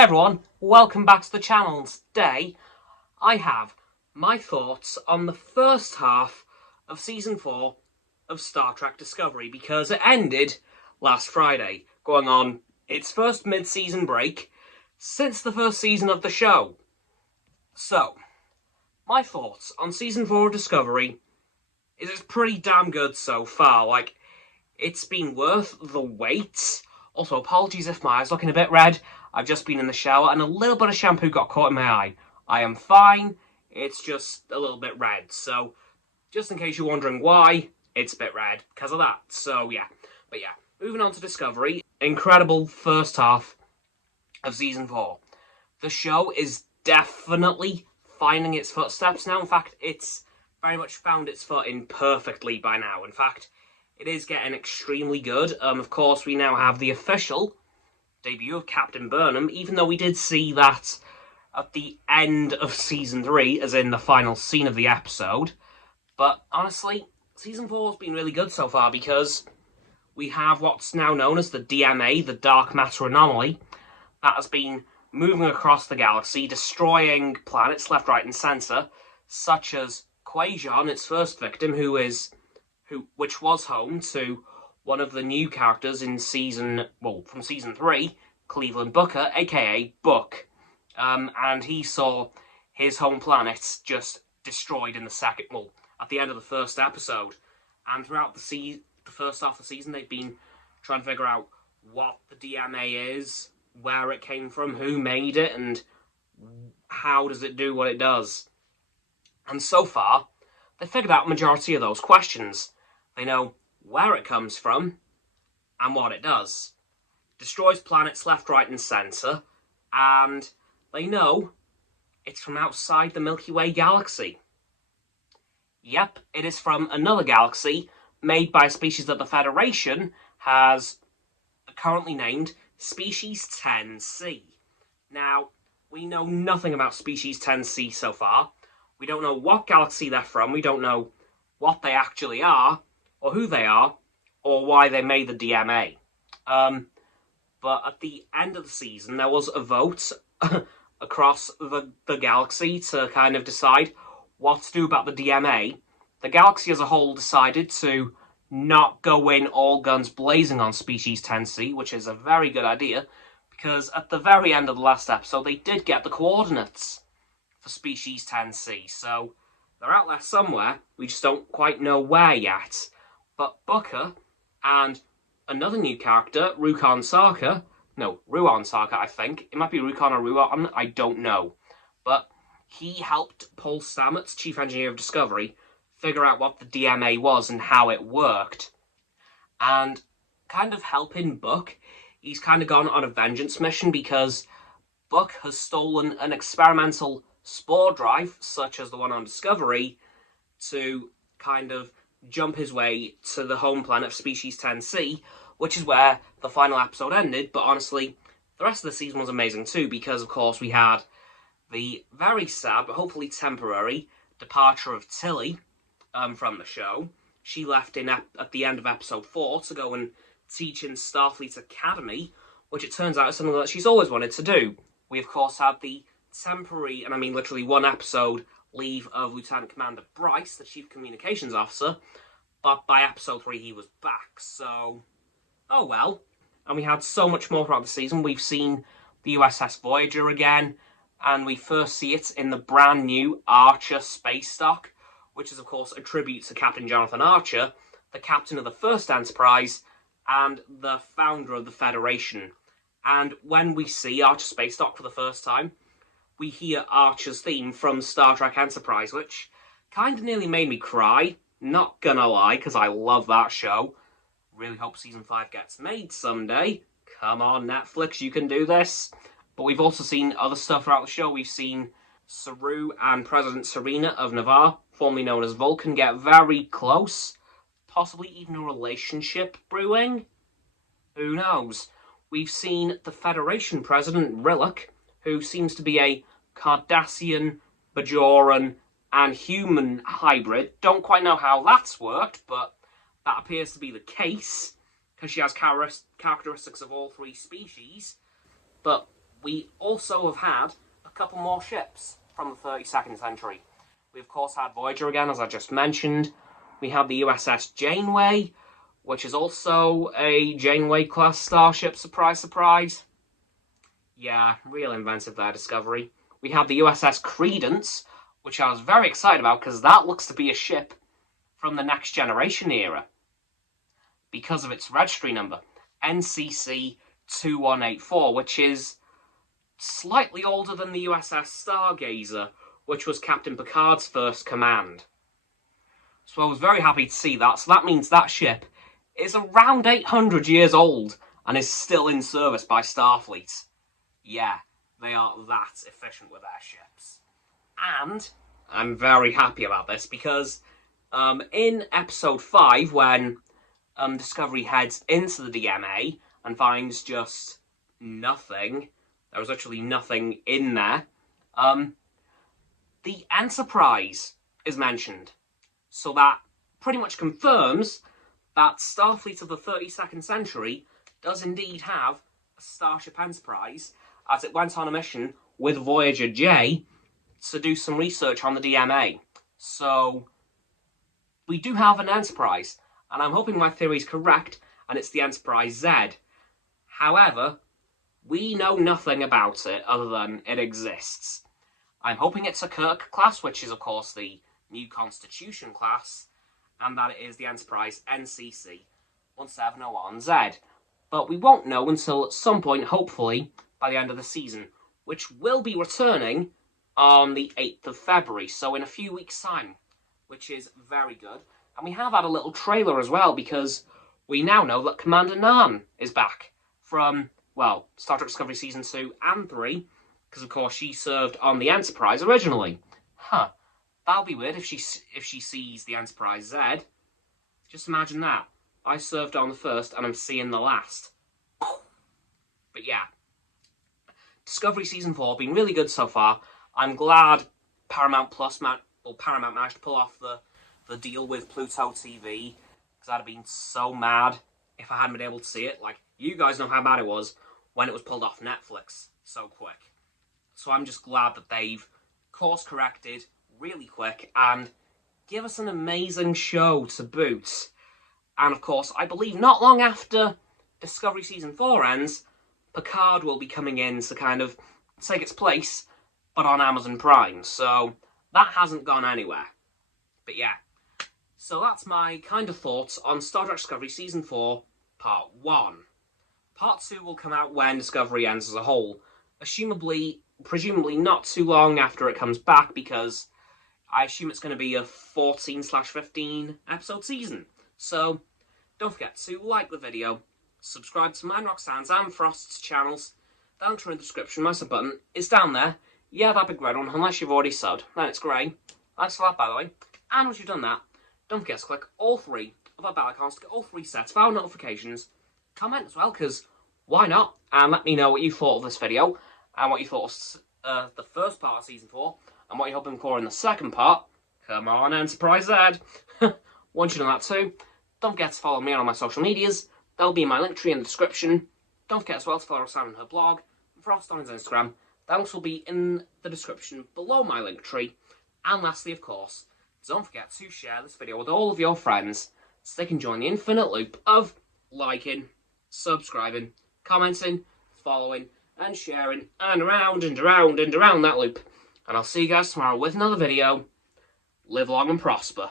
Hi everyone, welcome back to the channel. Today I have my thoughts on the first half of Season 4 of Star Trek Discovery, because it ended last Friday, going on its first mid-season break since the first season of the show. So, my thoughts on Season 4 of Discovery is it's pretty damn good so far. It's been worth the wait. Also, apologies if my eye's looking a bit red. I've just been in the shower and a little bit of shampoo got caught in my eye. I am fine, it's just a little bit red. So, just in case you're wondering why, it's a bit red because of that. So, yeah. But yeah, moving on to Discovery. Incredible first half of Season 4. The show is definitely finding its footsteps now. In fact, it's very much found its footing perfectly by now. In fact, it is getting extremely good. Of course, we now have the official debut of Captain Burnham, even though we did see that at the end of Season 3, as in the final scene of the episode. But honestly, Season 4 has been really good so far because we have what's now known as the DMA, the Dark Matter Anomaly, that has been moving across the galaxy, destroying planets left, right, and centre, such as Quajon, its first victim, which was home to one of the new characters in from Season 3, Cleveland Booker, aka Book. And he saw his home planet just destroyed in at the end of the first episode. And throughout the first half of the season, they've been trying to figure out what the DMA is, where it came from, who made it, and how does it do what it does. And so far, they figured out a majority of those questions. They know where it comes from and what it does. Destroys planets left, right, and centre, and they know it's from outside the Milky Way galaxy. Yep, it is from another galaxy made by a species that the Federation has currently named Species 10C. Now, we know nothing about Species 10C so far. We don't know what galaxy they're from, we don't know what they actually are, or who they are, or why they made the DMA. But at the end of the season, there was a vote across the galaxy to kind of decide what to do about the DMA. The galaxy as a whole decided to not go in all guns blazing on Species 10C, which is a very good idea, because at the very end of the last episode, they did get the coordinates for Species 10C, so they're out there somewhere. We just don't quite know where yet. But Booker and another new character, Ruan Sarka, I think. It might be Rukan or Ruan, I don't know. But he helped Paul Stamets, Chief Engineer of Discovery, figure out what the DMA was and how it worked. And kind of helping Book, he's kind of gone on a vengeance mission because Book has stolen an experimental spore drive, such as the one on Discovery, to kind of jump his way to the home planet of Species 10C, which is where the final episode ended. But honestly, the rest of the season was amazing too, because of course we had the very sad, but hopefully temporary, departure of Tilly from the show. She left at the end of episode 4 to go and teach in Starfleet Academy, which it turns out is something that she's always wanted to do. We of course had the temporary, and I mean literally one episode, leave of Lieutenant Commander Bryce, the Chief Communications Officer, but by episode 3 he was back, so oh well. And we had so much more throughout the season. We've seen the USS Voyager again, and we first see it in the brand new Archer space dock, which is of course a tribute to Captain Jonathan Archer, the captain of the first Enterprise and the founder of the Federation. And when we see Archer space dock for the first time, we hear Archer's theme from Star Trek Enterprise, which kind of nearly made me cry. Not gonna lie, because I love that show. Really hope Season 5 gets made someday. Come on, Netflix, you can do this. But we've also seen other stuff throughout the show. We've seen Saru and President Serena of Navarre, formerly known as Vulcan, get very close. Possibly even a relationship brewing. Who knows? We've seen the Federation President, Rillock, who seems to be a Cardassian, Bajoran, and human hybrid. Don't quite know how that's worked, but that appears to be the case, because she has characteristics of all three species. But we also have had a couple more ships from the 32nd century. We, of course, had Voyager again, as I just mentioned. We had the USS Janeway, which is also a Janeway-class starship, surprise, surprise. Yeah, real inventive there, Discovery. We have the USS Credence, which I was very excited about, because that looks to be a ship from the Next Generation era, because of its registry number, NCC 2184, which is slightly older than the USS Stargazer, which was Captain Picard's first command. So I was very happy to see that. So that means that ship is around 800 years old and is still in service by Starfleet. Yeah, they are that efficient with their ships. And I'm very happy about this because in episode 5, when Discovery heads into the DMA and finds just nothing, there was actually nothing in there, the Enterprise is mentioned. So that pretty much confirms that Starfleet of the 32nd century does indeed have a Starship Enterprise, as it went on a mission with Voyager J to do some research on the DMA. So we do have an Enterprise, and I'm hoping my theory is correct, and it's the Enterprise Z. However, we know nothing about it other than it exists. I'm hoping it's a Kirk class, which is, of course, the New Constitution class, and that it is the Enterprise NCC 1701Z. But we won't know until at some point, hopefully, by the end of the season, which will be returning on the 8th of February, so in a few weeks' time, which is very good. And we have had a little trailer as well, because we now know that Commander Nan is back from, well, Star Trek Discovery Season 2 and 3, because, of course, she served on the Enterprise originally. That'll be weird if she sees the Enterprise Z. Just imagine that. I served on the first, and I'm seeing the last. But yeah, Discovery Season 4 been really good so far. I'm glad Paramount managed to pull off the deal with Pluto TV, because I'd have been so mad if I hadn't been able to see it. Like, you guys know how bad it was when it was pulled off Netflix so quick. So I'm just glad that they've course-corrected really quick and give us an amazing show to boot. And of course, I believe not long after Discovery Season 4 ends, Picard will be coming in to kind of take its place, but on Amazon Prime. So that hasn't gone anywhere. But yeah, so that's my kind of thoughts on Star Trek Discovery Season 4, Part 1. Part 2 will come out when Discovery ends as a whole, presumably not too long after it comes back, because I assume it's going to be a 14/15 episode season. So don't forget to like the video, subscribe to mine, Roxanne's and Frost's channels. The link in the description, my sub button is down there. Yeah, that big red one, unless you've already subbed, then it's grey. Thanks for that, by the way. And once you've done that, don't forget to click all 3 of our bell icons to get all 3 sets of our notifications. Comment as well, because why not? And let me know what you thought of this video, and what you thought of the first part of Season 4, and what you're hoping for in the second part. Come on, Enterprise Z! Once you've done that too, don't forget to follow me on all my social medias. They'll be in my link tree in the description. Don't forget as well to follow Roxanne on her blog, and Frost on his Instagram. That'll also be in the description below my link tree. And lastly, of course, don't forget to share this video with all of your friends, so they can join the infinite loop of liking, subscribing, commenting, following, and sharing, and around and around and around that loop. And I'll see you guys tomorrow with another video. Live long and prosper.